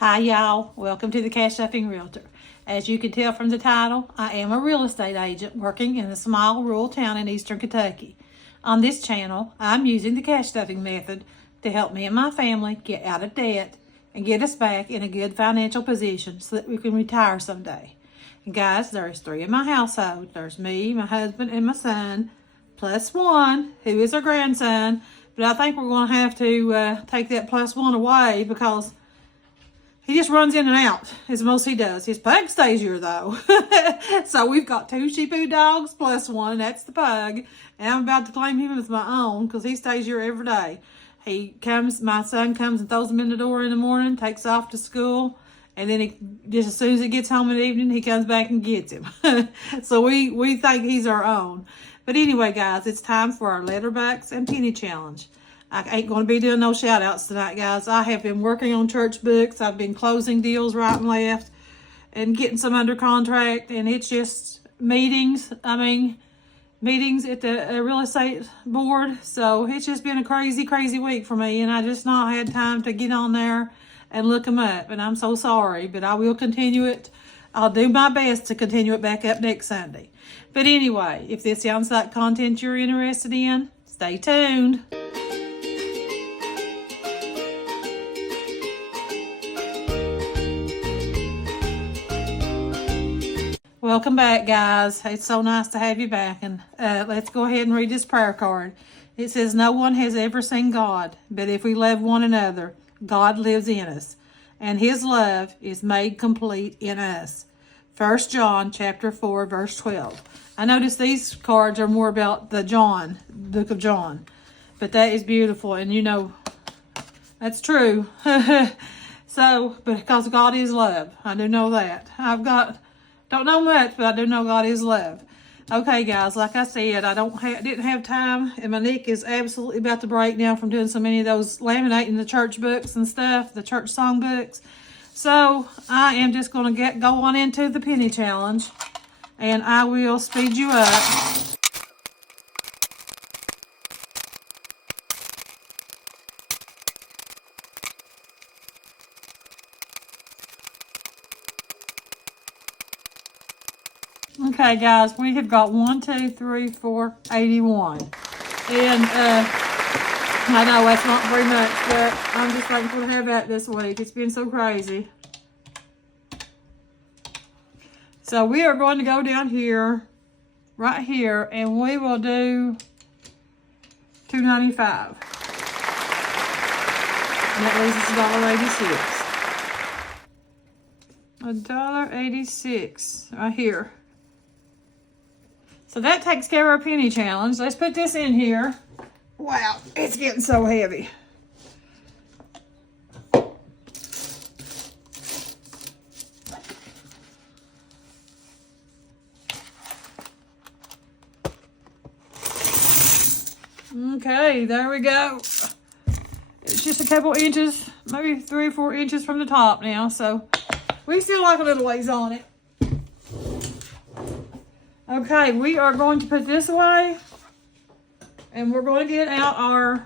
Hi y'all, welcome to the Cash Stuffing Realtor. As you can tell from the title, I am a real estate agent working in a small rural town in eastern Kentucky. On this channel, I'm using the cash stuffing method to help me and my family get out of debt and get us back in a good financial position so that we can retire someday. And guys, there's 3 in my household. There's me, my husband, and my son, plus 1, who is our grandson. But I think we're going to have to take that plus 1 away because he just runs in and out, as most he does. His pug stays here, though. So we've got 2 Shih dogs plus 1, and that's the pug. And I'm about to claim him as my own because he stays here every day. My son comes and throws him in the door in the morning, takes off to school, and then just as soon as he gets home in the evening, he comes back and gets him. So we think he's our own. But anyway, guys, it's time for our letterbucks and penny challenge. I ain't going to be doing no shout outs tonight, guys. I have been working on church books. I've been closing deals right and left and getting some under contract. And it's just meetings at the real estate board. So it's just been a crazy, crazy week for me. And I just not had time to get on there and look them up. And I'm so sorry, but I will continue it. I'll do my best to continue it back up next Sunday. But anyway, if this sounds like content you're interested in, stay tuned. Welcome back, guys. It's so nice to have you back. And let's go ahead and read this prayer card. It says, no one has ever seen God, but if we love one another, God lives in us, and his love is made complete in us. 1 John chapter 4, verse 12. I notice these cards are more about the book of John, but that is beautiful, and you know, that's true. So, because God is love, I do know that. Don't know much, but I do know God is love. Okay, guys, like I said, I didn't have time, and my neck is absolutely about to break now from doing so many of those laminating the church books and stuff, the church song books. So I am just going to go on into the penny challenge, and I will speed you up. Okay, guys, we have got 1, 2, 3, 4, 81. And I know that's not very much, but I'm just thankful to have that this week. It's been so crazy. So we are going to go down here, right here, and we will do $2.95. And that leaves us $1.86. $1.86 right here. So that takes care of our penny challenge. Let's put this in here. Wow, it's getting so heavy. Okay, there we go. It's just a couple inches, maybe 3 or 4 inches from the top now, so we still like a little ways on it. Okay, we are going to put this away, and we're going to get out our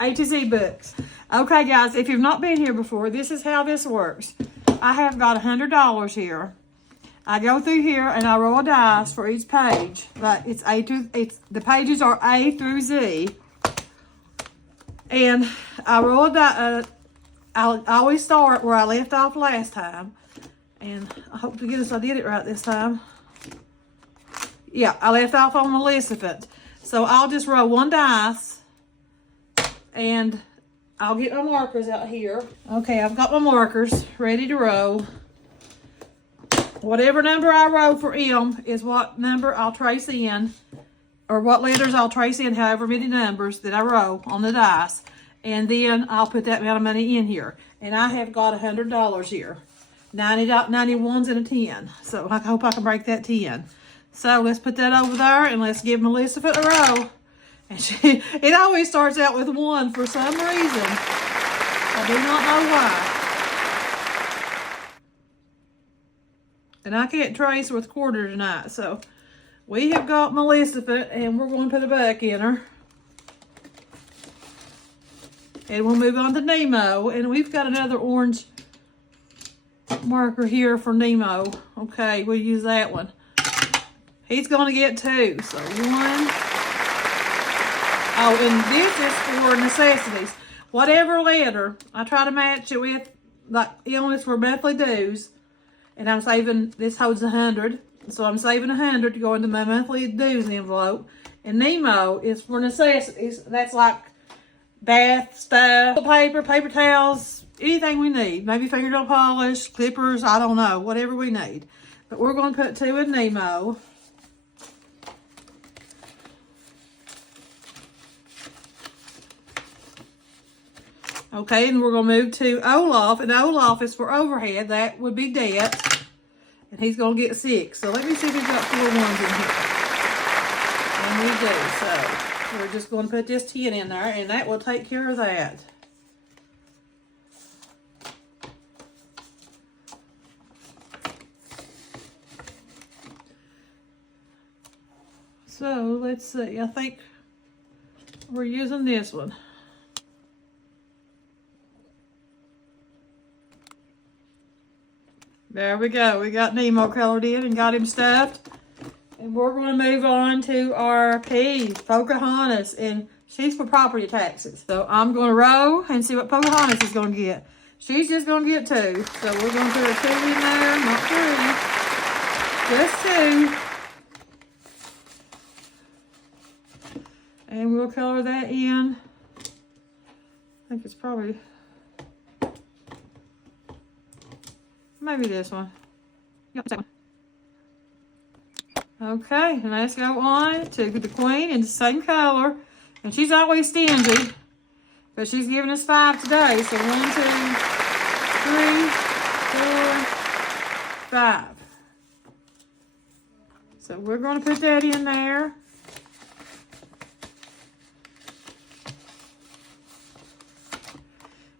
A to Z books. Okay, guys, if you've not been here before, this is how this works. I have got $100 here. I go through here and I roll a dice for each page. But the pages are A through Z, and I roll a die. I always start where I left off last time, and I hope to goodness I did it right this time. Yeah, I left off on Maleficent. So I'll just roll 1 dice, and I'll get my markers out here. Okay, I've got my markers ready to roll. Whatever number I roll for M is what number I'll trace in, or what letters I'll trace in, however many numbers that I roll on the dice. And then I'll put that amount of money in here. And I have got $100 here. 91s and a 10. So I hope I can break that 10. So let's put that over there, and let's give Melissa a roll. And it always starts out with 1 for some reason. I do not know why. And I can't trace with quarter tonight. So we have got Melissa, and we're going to put a buck in her. And we'll move on to Nemo. And we've got another orange marker here for Nemo. Okay, we'll use that one. He's going to get 2. So 1. Oh, and this is for necessities. Whatever letter, I try to match it with, like, illness for monthly dues. And I'm saving, this holds 100. So I'm saving 100 to go into my monthly dues envelope. And Nemo is for necessities. That's like bath stuff, paper towels, anything we need. Maybe fingernail polish, clippers, I don't know, whatever we need. But we're going to put 2 in Nemo. Okay, and we're going to move to Olaf, and Olaf is for overhead. That would be debt, and he's going to get 6. So let me see if he's got 4 ones in here. And we do, so we're just going to put this 10 in there, and that will take care of that. So let's see, I think we're using this one. There we go. We got Nemo colored in and got him stuffed. And we're going to move on to our P, Pocahontas. And she's for property taxes. So I'm going to roll and see what Pocahontas is going to get. She's just going to get 2. So we're going to put her 2 in there, not 3. Just 2. And we'll color that in. I think it's probably... maybe this one. Yep, that one. Okay, and let's go on to the Queen in the same color. And she's always stingy, but she's giving us 5 today. So 1, 2, 3, 4, 5. So we're going to put that in there.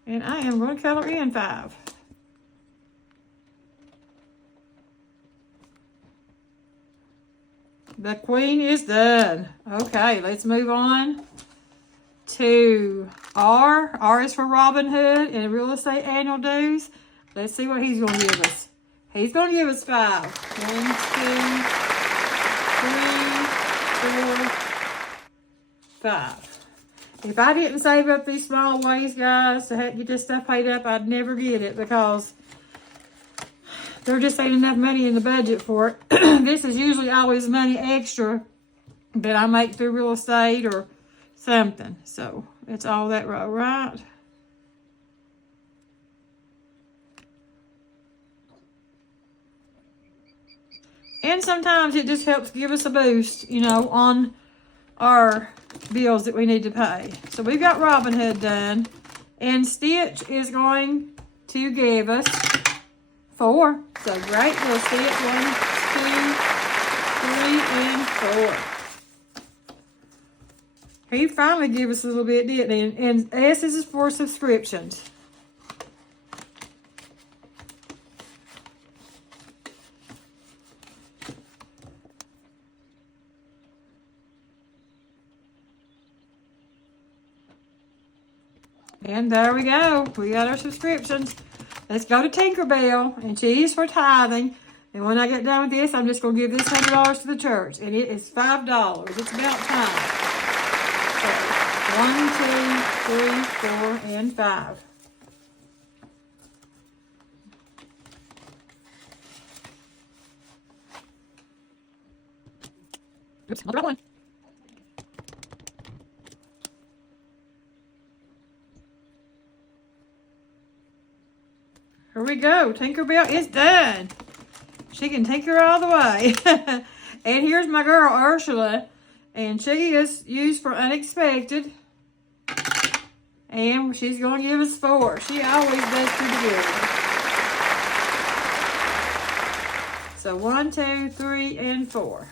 And I am going to color in 5. The Queen is done. Okay, let's move on to R. R is for Robin Hood and real estate annual dues. Let's see what he's going to give us. He's going to give us 5. 1, 2, 3, 4, 5. If I didn't save up these small ways, guys, to get this stuff paid up, I'd never get it because there just ain't enough money in the budget for it. This is usually always money extra that I make through real estate or something. So it's all that row, right? And sometimes it just helps give us a boost, you know, on our bills that we need to pay. So we've got Robin Hood done. And Stitch is going to give us 4. So great, we'll see it. 1, 2, 3, and 4. He finally gave us a little bit, didn't he? And S is for subscriptions. And there we go. We got our subscriptions. Let's go to Tinkerbell, and she is for tithing. And when I get done with this, I'm just going to give this $100 to the church. And it is $5. It's about time. So, 1, 2, 3, 4, and 5. Oops, not the right one. Here we go. Tinkerbell is done. She can tinker all the way. And here's my girl, Ursula. And she is used for unexpected. And she's going to give us 4. She always does pretty good. So 1, 2, 3, and 4.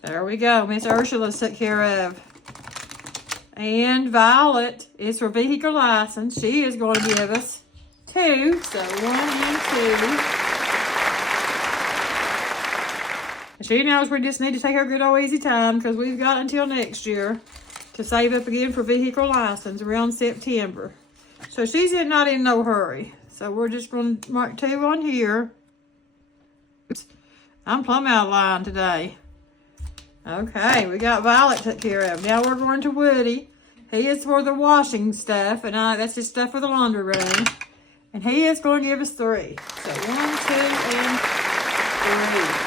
There we go. Miss Ursula took care of. And Violet is for vehicle license. She is going to give us 2. So 1 and 2. She knows we just need to take our good old easy time because we've got until next year to save up again for vehicle license around September. So she's not in no hurry. So we're just going to mark 2 on here. Oops. I'm plumb out of line today. Okay, we got Violet took care of. Now we're going to Woody. He is for the washing stuff, and that's just stuff for the laundry room. And he is going to give us 3. So 1, 2, and 3.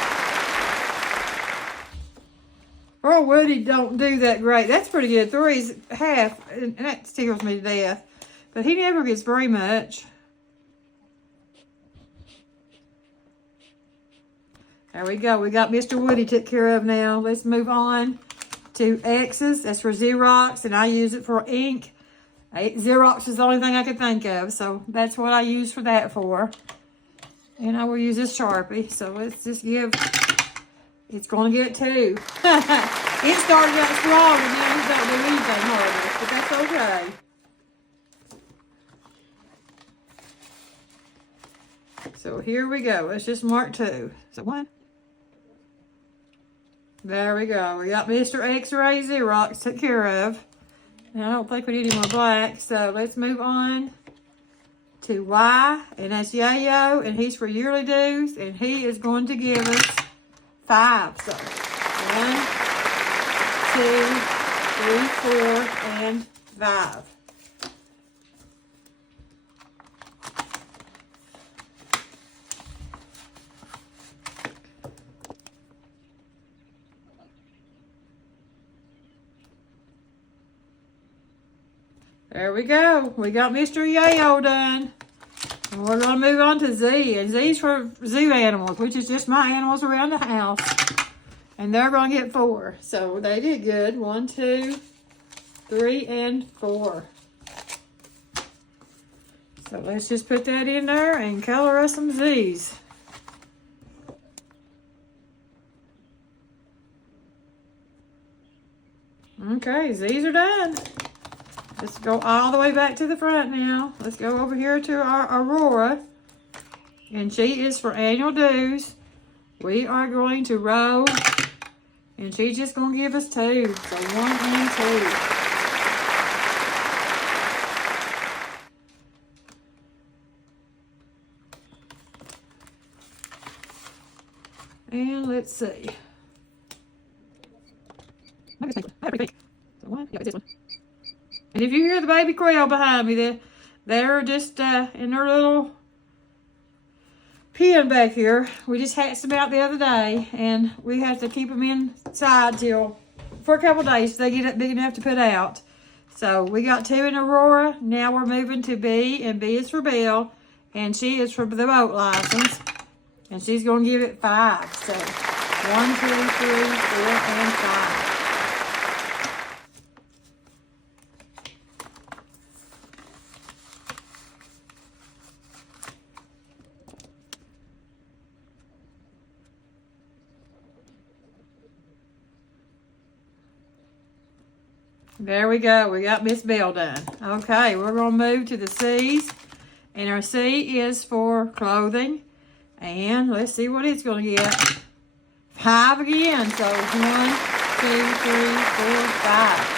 Poor Woody don't do that great. That's pretty good. 3's half, and that tickles me to death. But he never gets very much. There we go. We got Mr. Woody took care of now. Let's move on to X's. That's for Xerox, and I use it for ink. Xerox is the only thing I could think of, so that's what I use for that for. And I will use this Sharpie. So let's just give... It's going to get 2. It started out strong and now it don't do anything hardly, but that's okay. So here we go. Let's just mark 2. So 1. There we go. We got Mr. X-Ray Xerox took care of. And I don't think we need any more black. So let's move on to Y. And that's Yayo. And he's for yearly dues. And he is going to give us 5. So 1, 2, 3, 4, and 5. There we go. We got Mr. Yayo done. And we're going to move on to Z. And Z's for zoo animals, which is just my animals around the house. And they're going to get 4. So they did good. 1, 2, 3, and 4. So let's just put that in there and color us some Z's. Okay, Z's are done. Let's go all the way back to the front now. Let's go over here to our Aurora. And she is for annual dues. We are going to row. And she's just going to give us 2. So 1 and 2. And let's see. So 1, yeah, it's this one. And if you hear the baby quail behind me, they're just in their little pen back here. We just hatched them out the other day, and we have to keep them inside for a couple days so they get big enough to put out. So we got 2 in Aurora. Now we're moving to B, and B is for Belle, and she is for the boat license, and she's going to give it 5. So 1, 2, 3, 4, and 5. There we go. We got Miss Belle done. Okay, we're going to move to the C's. And our C is for clothing. And let's see what it's going to get. 5 again. So 1, 2, 3, 4, 5.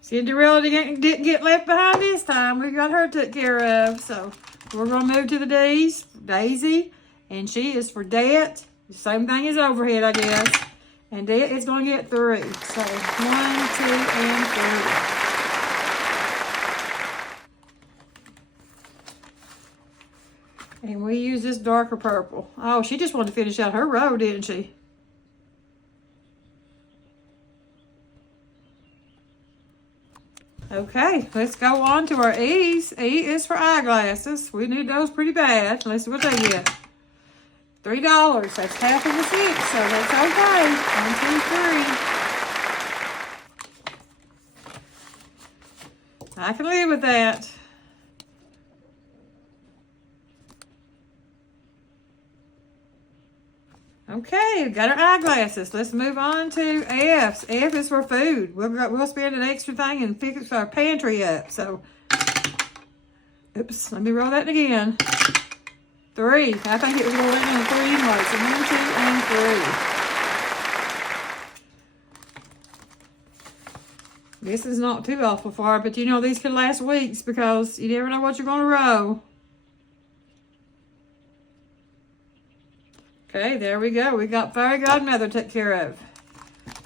Cinderella didn't get left behind this time. We got her took care of. So we're going to move to the D's. Daisy. And she is for debt. The same thing as overhead, I guess. And debt is going to get 3. So 1, 2, and 3. And we use this darker purple. Oh, she just wanted to finish out her row, didn't she? Okay, let's go on to our E's. E is for eyeglasses. We need those pretty bad. Let's see what they get. $3. That's half of the 6, so that's okay. 1, 2, 3. I can live with that. Okay, we got our eyeglasses. Let's move on to F's. F is for food. We'll spend an extra thing and fix our pantry up. So, oops, let me roll that again. 3. I think it was going to land on 3 anyway. So 1, 2, and 3. This is not too awful far, but you know these could last weeks because you never know what you're going to roll. Okay, there we go. We got Fairy Godmother took care of.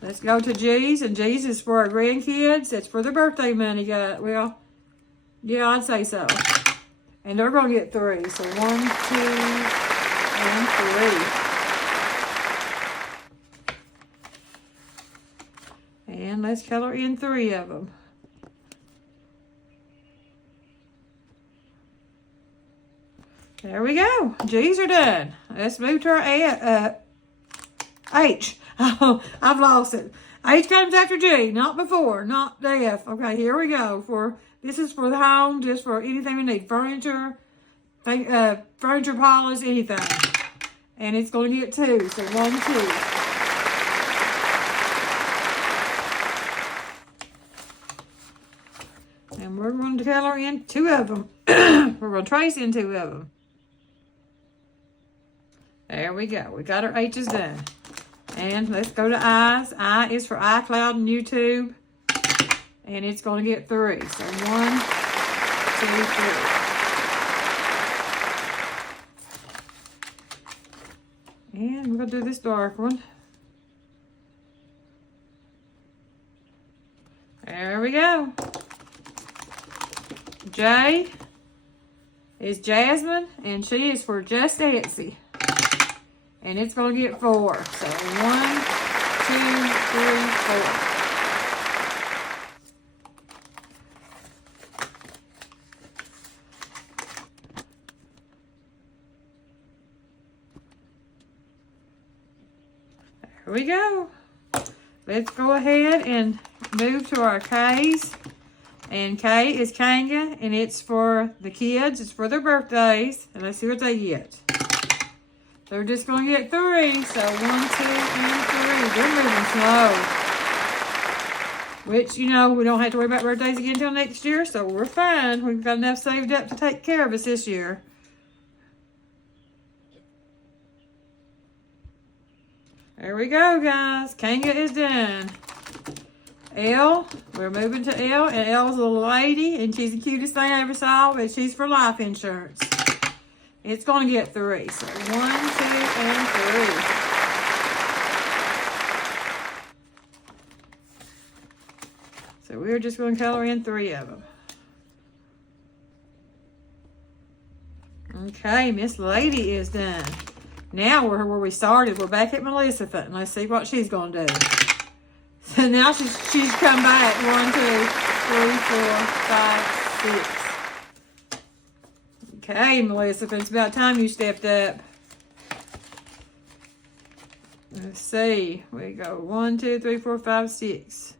Let's go to G's, and G's is for our grandkids. It's for their birthday money, guys. Well, yeah, I'd say so. And they're going to get 3. So 1, 2, and 3. And let's color in 3 of them. There we go. G's are done. Let's move to our H. Oh, I've lost it. H comes after G, not before, not the F. Okay, here we go. This is for the home, just for anything we need. Furniture, furniture polish, anything. And it's going to get 2. So 1, 2. And we're going to color in 2 of them. We're going to trace in 2 of them. There we go. We got our H's done. And let's go to I's. I is for iCloud and YouTube. And it's going to get 3. So 1, 2, 3. And we're going to do this dark one. There we go. J is Jasmine, and she is for Just Etsy. And it's going to get 4. So 1, 2, 3, 4. There we go. Let's go ahead and move to our K's. And K is Kanga, and it's for the kids. It's for their birthdays. And let's see what they get. They're just going to get 3. So 1, 2, and 3. They're moving slow. Which, you know, we don't have to worry about birthdays again until next year. So we're fine. We've got enough saved up to take care of us this year. There we go, guys. Kanga is done. L, we're moving to L. And L's a little lady. And she's the cutest thing I ever saw. But she's for life insurance. It's going to get 3. So 1, 2, and 3. So we're just going to color in 3 of them. Okay, Miss Lady is done. Now we're where we started. We're back at Melissa. And let's see what she's going to do. So now she's come back. 1, 2, 3, 4, 5, 6. Okay, Melissa, it's about time you stepped up. Let's see. We go 1, 2, 3, 4, 5, 6.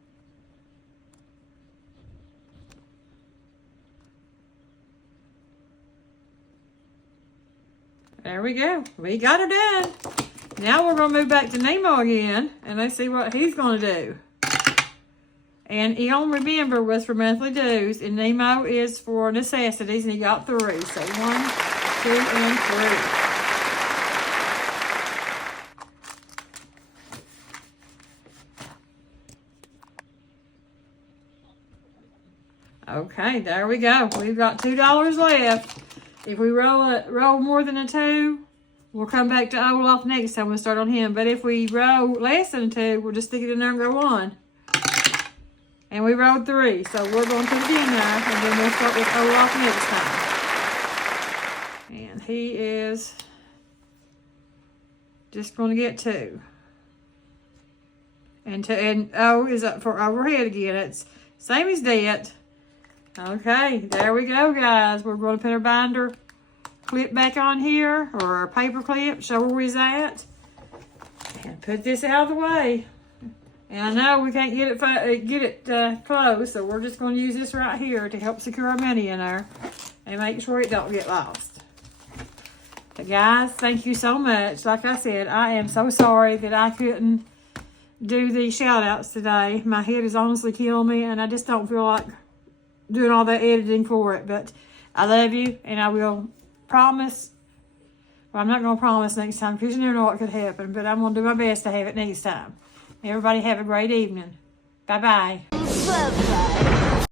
There we go. We got her done. Now we're going to move back to Nemo again, and let's see what he's going to do. And Eon, remember, was for monthly dues, and Nemo is for necessities, and he got 3. So 1, 2, and 3. Okay, there we go. We've got $2 left. If we roll more than a 2, we'll come back to Olaf next time we'll start on him. But if we roll less than a 2, we'll just stick it in there and go on. And we rolled 3, so we're going to put it in there, and then we'll start with Olaf next time. And he is just going to get 2. And O is up for overhead again. It's same as that. Okay, there we go, guys. We're going to put our binder clip back on here, or our paper clip, show where we's at, and put this out of the way. And I know we can't get it closed, so we're just going to use this right here to help secure our money in there and make sure it don't get lost. But guys, thank you so much. Like I said, I am so sorry that I couldn't do the shout outs today. My head is honestly killing me, and I just don't feel like doing all that editing for it. But I love you, and I will promise. Well, I'm not going to promise next time because you never know what could happen, but I'm going to do my best to have it next time. Everybody have a great evening. Bye-bye. Bye-bye.